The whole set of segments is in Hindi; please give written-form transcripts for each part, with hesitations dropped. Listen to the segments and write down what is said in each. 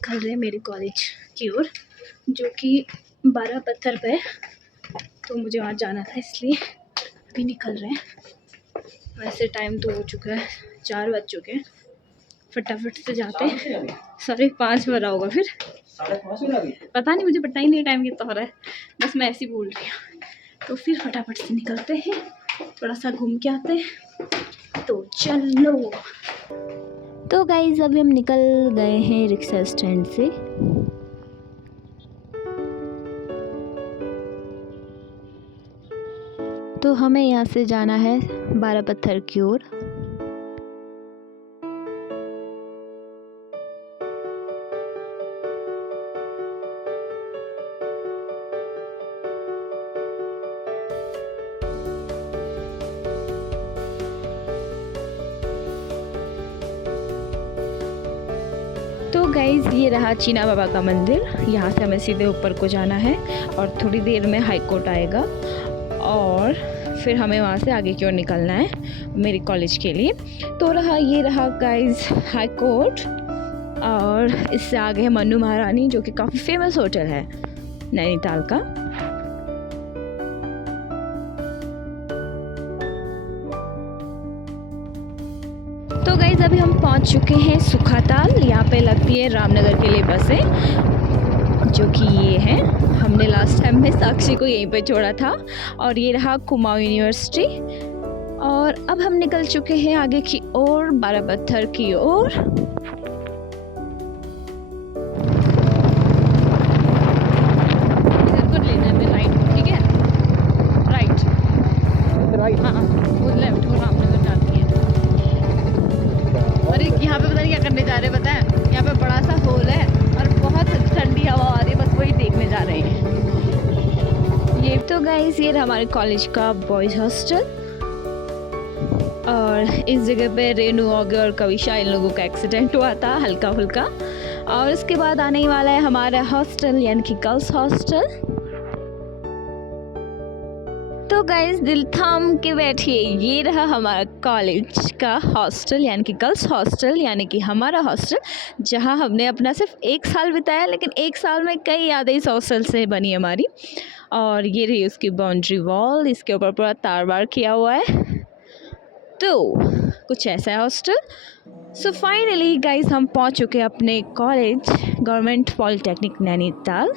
निकल रहे हैं मेरे कॉलेज की ओर, जो कि 12 पत्थर पे है। तो मुझे वहाँ जाना था, इसलिए अभी निकल रहे हैं। वैसे टाइम तो हो चुका है, 4 बज चुके हैं। फटाफट से जाते हैं। 5:30 हो रहा होगा, फिर पता नहीं, मुझे पता ही नहीं टाइम कितना हो रहा है, बस मैं ऐसे ही बोल रही हूँ। तो फिर फटाफट से निकलते हैं, थोड़ा सा घूम के आते हैं। तो चलो। तो गाइज अभी हम निकल गए हैं रिक्शा स्टैंड से। तो हमें यहाँ से जाना है 12 पत्थर की ओर। तो गाइज़ ये रहा चीना बाबा का मंदिर। यहाँ से हमें सीधे ऊपर को जाना है और थोड़ी देर में हाई कोर्ट आएगा और फिर हमें वहाँ से आगे की ओर निकलना है मेरे कॉलेज के लिए। तो ये रहा गाइज़ हाई कोर्ट, और इससे आगे है मन्नू महारानी, जो कि काफ़ी फेमस होटल है नैनीताल का। तो गाइज़ अभी हम पहुंच चुके हैं सुखाताल। यहाँ पे लगती है रामनगर के लिए बसें, जो कि ये है। हमने लास्ट टाइम में साक्षी को यहीं पे छोड़ा था। और ये रहा कुमाऊं यूनिवर्सिटी। और अब हम निकल चुके हैं आगे की ओर, 12 पत्थर की ओर। इधर को लेना है राइट, ठीक है? राइट, हाँ वो लेफ्ट, वो रामनगर जाती है। और यहाँ पे पता नहीं क्या करने जा रहे हैं, पता है? यहाँ पे बड़ा सा हॉल है और बहुत ठंडी हवा आ रही है, बस वही देखने जा रहे हैं। ये तो गाइस ये हमारे कॉलेज का बॉयज़ हॉस्टल, और इस जगह पे रेनू ओगे और कविशा, इन लोगों का एक्सीडेंट हुआ था हल्का फुल्का। और उसके बाद आने ही वाला है हमारा हॉस्टल, यानी कि गर्ल्स हॉस्टल। तो गाइस दिल थाम के बैठिए, ये रहा हमारा कॉलेज का हॉस्टल, यानी कि गर्ल्स हॉस्टल, यानी कि हमारा हॉस्टल, जहां हमने अपना सिर्फ 1 साल बिताया, लेकिन 1 साल में कई यादें इस हॉस्टल से बनी हमारी। और ये रही उसकी बाउंड्री वॉल, इसके ऊपर पूरा तार बार किया हुआ है। तो कुछ ऐसा है हॉस्टल। सो फाइनली गाइस हम पहुंच चुके हैं अपने कॉलेज, गवर्नमेंट पॉलिटेक्निक नैनीताल।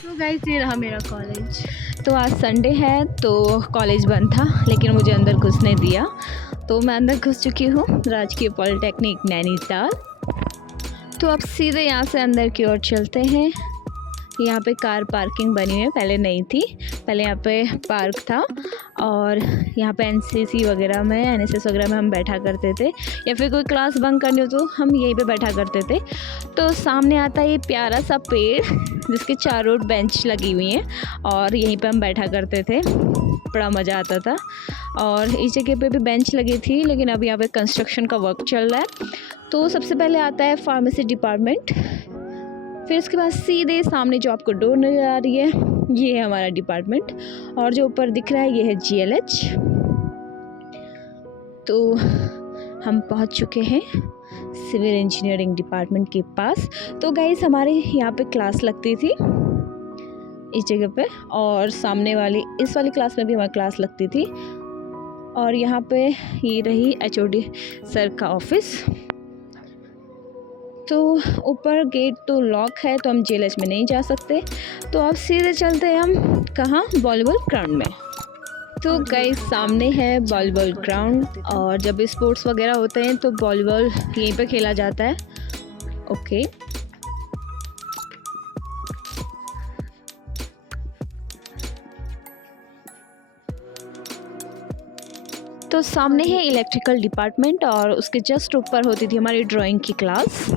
तो गाइस ये रहा मेरा कॉलेज। तो आज संडे है तो कॉलेज बंद था, लेकिन मुझे अंदर घुसने दिया, तो मैं अंदर घुस चुकी हूँ राजकीय पॉलिटेक्निक नैनीताल। तो अब सीधे यहाँ से अंदर की ओर चलते हैं। यहाँ पे कार पार्किंग बनी है, पहले नहीं थी, पहले यहाँ पे पार्क था। और यहाँ पे एनसीसी वगैरह में, एनएसएस वगैरह में हम बैठा करते थे, या फिर कोई क्लास बंक करनी हो तो हम यहीं पे बैठा करते थे। तो सामने आता है ये प्यारा सा पेड़, जिसके चारों ओर बेंच लगी हुई हैं, और यहीं पे हम बैठा करते थे, बड़ा मज़ा आता था। और इस जगह पे भी बेंच लगी थी, लेकिन अब यहाँ पे कंस्ट्रक्शन का वर्क चल रहा है। तो सबसे पहले आता है फार्मेसी डिपार्टमेंट, फिर उसके बाद सीधे सामने जो आपको डोर नज़र आ रही है, ये है हमारा डिपार्टमेंट। और जो ऊपर दिख रहा है ये है GLH। तो हम पहुंच चुके हैं सिविल इंजीनियरिंग डिपार्टमेंट के पास। तो गाइस हमारे यहाँ पे क्लास लगती थी इस जगह पे, और सामने वाली इस वाली क्लास में भी हमारी क्लास लगती थी। और यहाँ पे ये रही HOD सर का ऑफिस। तो ऊपर गेट तो लॉक है, तो हम GLH में नहीं जा सकते। तो अब सीधे चलते हैं हम कहाँ, वॉलीबॉल ग्राउंड में। तो गाइस सामने है वॉलीबॉल ग्राउंड, और जब स्पोर्ट्स वगैरह होते हैं तो वॉलीबॉल यहीं पे खेला जाता है। ओके, तो सामने है इलेक्ट्रिकल डिपार्टमेंट, और उसके जस्ट ऊपर होती थी हमारी ड्राइंग की क्लास।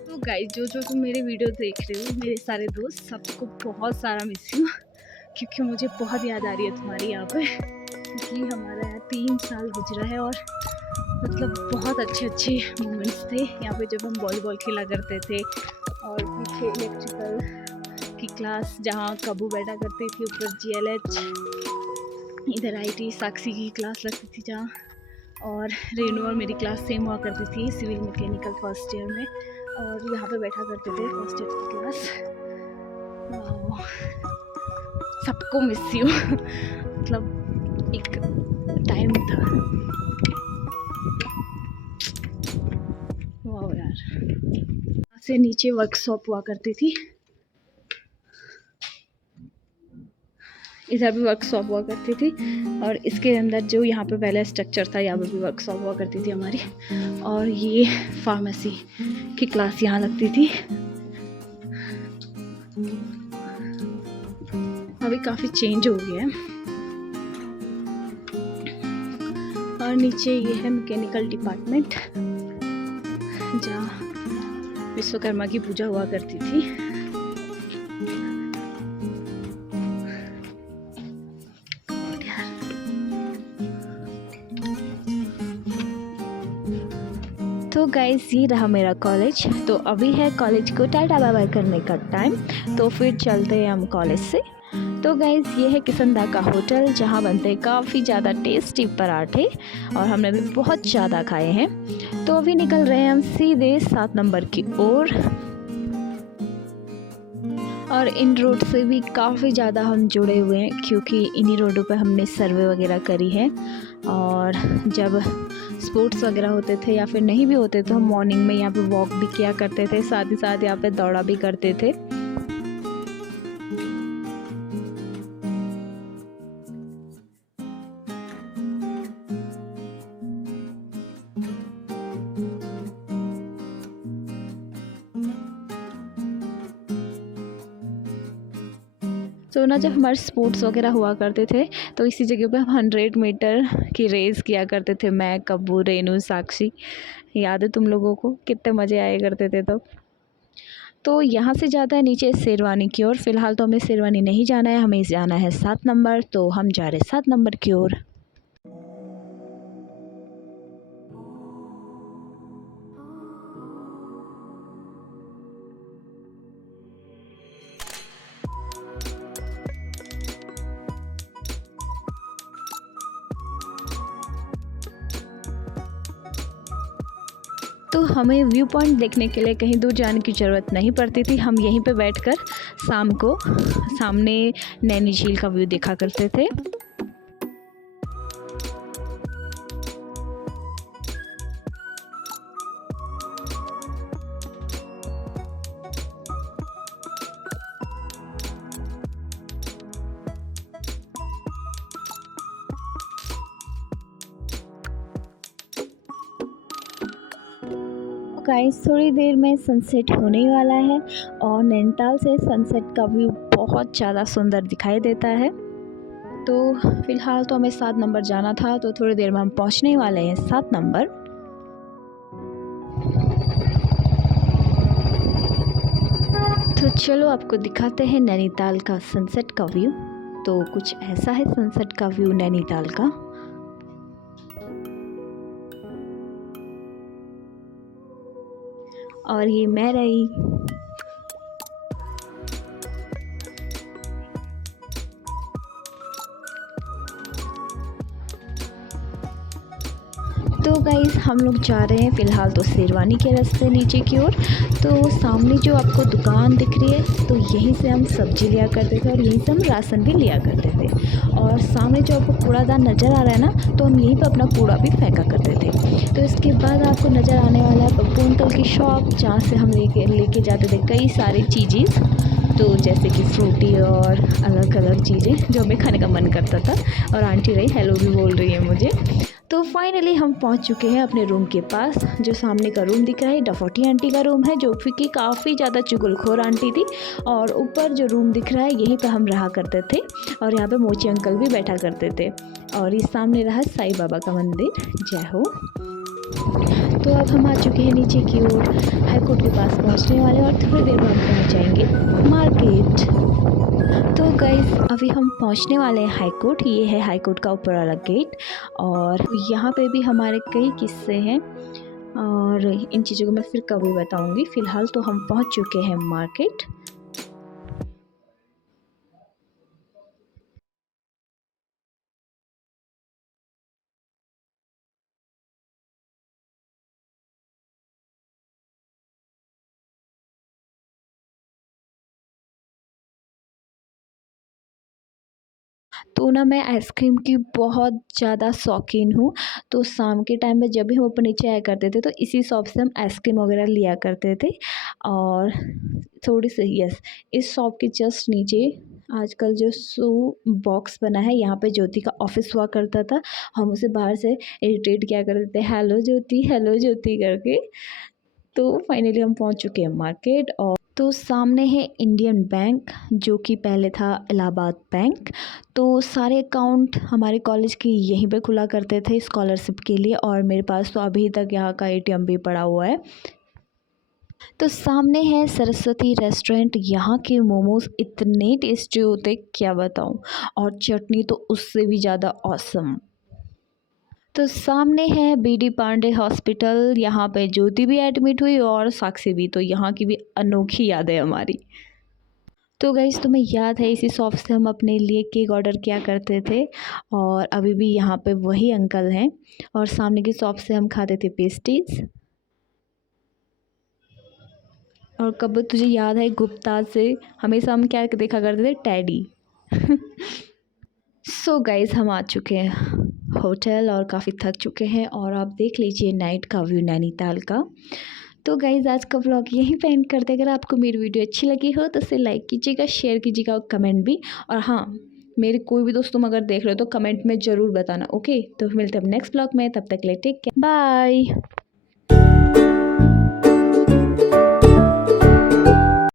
तो गाइस जो तुम मेरे वीडियो देख रहे हो, मेरे सारे दोस्त, सबको बहुत सारा मिस यू, क्योंकि मुझे बहुत याद आ रही है तुम्हारी यहाँ पे, क्योंकि हमारा यहाँ 3 साल गुजरा है, और मतलब बहुत अच्छे मोमेंट्स थे यहाँ पे जब हम वॉलीबॉल खेला करते थे। और पीछे इलेक्ट्रिकल की क्लास जहाँ कबू बैठा करती थी, ऊपर GLH, इधर आई थी साक्षी की क्लास लगती थी जहाँ, और रेनू और मेरी क्लास सेम हुआ करती थी सिविल मैकेनिकल फर्स्ट ईयर में, और यहाँ पे बैठा करते थे फर्स्ट ईयर की क्लास। वाह, सबको मिस यू मतलब एक टाइम था। वाह यार, से नीचे वर्कशॉप हुआ करती थी, इधर भी वर्कशॉप हुआ करती थी, और इसके अंदर जो यहाँ पे पहले स्ट्रक्चर था यहाँ पे भी वर्कशॉप हुआ करती थी हमारी। और ये फार्मेसी की क्लास यहाँ लगती थी। अभी काफ़ी चेंज हो गया है। और नीचे ये है मैकेनिकल डिपार्टमेंट जहाँ विश्वकर्मा की पूजा हुआ करती थी। तो गाइस ये रहा मेरा कॉलेज। तो अभी है कॉलेज को टाटा बाय बाय करने का टाइम, तो फिर चलते हैं हम कॉलेज से। तो गाइस ये है किसनदा का होटल जहाँ बनते हैं काफ़ी ज़्यादा टेस्टी पराठे, और हमने भी बहुत ज़्यादा खाए हैं। तो अभी निकल रहे हैं हम सीधे 7 नंबर की ओर, और इन रोड से भी काफ़ी ज़्यादा हम जुड़े हुए हैं क्योंकि इन्हीं रोडों पे हमने सर्वे वगैरह करी है। और जब स्पोर्ट्स वगैरह होते थे या फिर नहीं भी होते तो हम मॉर्निंग में यहाँ पे वॉक भी किया करते थे, साथ ही साथ यहाँ पे दौड़ा भी करते थे। तो ना जब हमारे स्पोर्ट्स वगैरह हुआ करते थे तो इसी जगह पे हम 100 मीटर की रेस किया करते थे, मैं, कब्बू, रेनू, साक्षी। याद है तुम लोगों को कितने मज़े आया करते थे तब। तो यहाँ से जाता है नीचे शेरवानी की ओर। फ़िलहाल तो हमें शेरवानी नहीं जाना है, हमें जाना है 7 नंबर, तो हम जा रहे 7 नंबर की ओर। तो हमें व्यू पॉइंट देखने के लिए कहीं दूर जाने की ज़रूरत नहीं पड़ती थी, हम यहीं पे बैठकर शाम को सामने नैनी झील का व्यू देखा करते थे। गाइस थोड़ी देर में सनसेट होने ही वाला है, और नैनीताल से सनसेट का व्यू बहुत ज़्यादा सुंदर दिखाई देता है। तो फ़िलहाल तो हमें 7 नंबर जाना था, तो थोड़ी देर में हम पहुंचने वाले हैं 7 नंबर। तो चलो आपको दिखाते हैं नैनीताल का सनसेट का व्यू। तो कुछ ऐसा है सनसेट का व्यू नैनीताल का। और ये मैं रही। तो गाइस हम लोग जा रहे हैं फ़िलहाल तो शेरवानी के रास्ते नीचे की ओर। तो सामने जो आपको दुकान दिख रही है तो यहीं से हम सब्ज़ी लिया करते थे, और यहीं से हम राशन भी लिया करते थे। और सामने जो आपको कूड़ादान नज़र आ रहा है ना, तो हम यहीं पर अपना कूड़ा भी फेंका करते थे। तो इसके बाद आपको नज़र आने वाला है पप्पू अंकल की शॉप, जहाँ से हम लेके जाते थे कई सारी चीज़ें, तो जैसे कि फ्रूटी और अलग अलग चीज़ें जो हमें खाने का मन करता था। और आंटी रही हेलो भी बोल रही है मुझे। तो फाइनली हम पहुंच चुके हैं अपने रूम के पास। जो सामने का रूम दिख रहा है डफोटी आंटी का रूम है, जो कि काफ़ी ज़्यादा चुगलखोर आंटी थी। और ऊपर जो रूम दिख रहा है यहीं पर हम रहा करते थे, और यहाँ पे मोची अंकल भी बैठा करते थे। और इस सामने रहा साईं बाबा का मंदिर, जय हो। तो अब हम आ चुके हैं नीचे की ओर, हाई कोर्ट के पास पहुंचने वाले, और थोड़ी देर बाद पहुंच जाएंगे मार्केट। तो गाइस अभी हम पहुंचने वाले हैं हाई कोर्ट। ये है हाई कोर्ट का ऊपर वाला गेट, और यहाँ पे भी हमारे कई किस्से हैं, और इन चीज़ों को मैं फिर कभी बताऊंगी। फ़िलहाल तो हम पहुंच चुके हैं मार्केट। तो ना मैं आइसक्रीम की बहुत ज़्यादा शौकीन हूँ। तो शाम के टाइम में जब भी हम ऊपर नीचे आया करते थे तो इसी शॉप से हम आइसक्रीम वगैरह लिया करते थे। और थोड़ी सी यस, इस शॉप के जस्ट नीचे आजकल जो शू बॉक्स बना है, यहाँ पे ज्योति का ऑफिस हुआ करता था। हम उसे बाहर से इरिटेट किया करते थे, हेलो ज्योति करके। तो फाइनली हम पहुँच चुके हैं मार्केट। और तो सामने है इंडियन बैंक, जो कि पहले था इलाहाबाद बैंक। तो सारे अकाउंट हमारे कॉलेज के यहीं पे खुला करते थे स्कॉलरशिप के लिए, और मेरे पास तो अभी तक यहाँ का एटीएम भी पड़ा हुआ है। तो सामने है सरस्वती रेस्टोरेंट। यहाँ के मोमोज़ इतने टेस्टी होते क्या बताऊँ, और चटनी तो उससे भी ज़्यादा ऑसम। तो सामने है बीडी पांडे हॉस्पिटल, यहाँ पे ज्योति भी एडमिट हुई और साक्षी भी, तो यहाँ की भी अनोखी याद है हमारी। तो गाइज़ तुम्हें याद है इसी शॉप से हम अपने लिए केक ऑर्डर किया करते थे, और अभी भी यहाँ पे वही अंकल हैं। और सामने की शॉप से हम खाते थे पेस्ट्रीज। और कब तुझे याद है गुप्ता से हमेशा हम क्या देखा करते थे, टैडी। सो गाइज़ हम आ चुके हैं होटल और काफ़ी थक चुके हैं, और आप देख लीजिए नाइट का व्यू नैनीताल का। तो गाइज़ आज का व्लॉग यहीं पे एंड करते हैं। अगर आपको मेरी वीडियो अच्छी लगी हो तो इसे लाइक कीजिएगा, शेयर कीजिएगा और कमेंट भी। और हाँ, मेरे कोई भी दोस्त तुम अगर देख रहे हो तो कमेंट में ज़रूर बताना। ओके, तो मिलते हैं नेक्स्ट व्लॉग में, तब तक के लिए टेक केयर, बाय।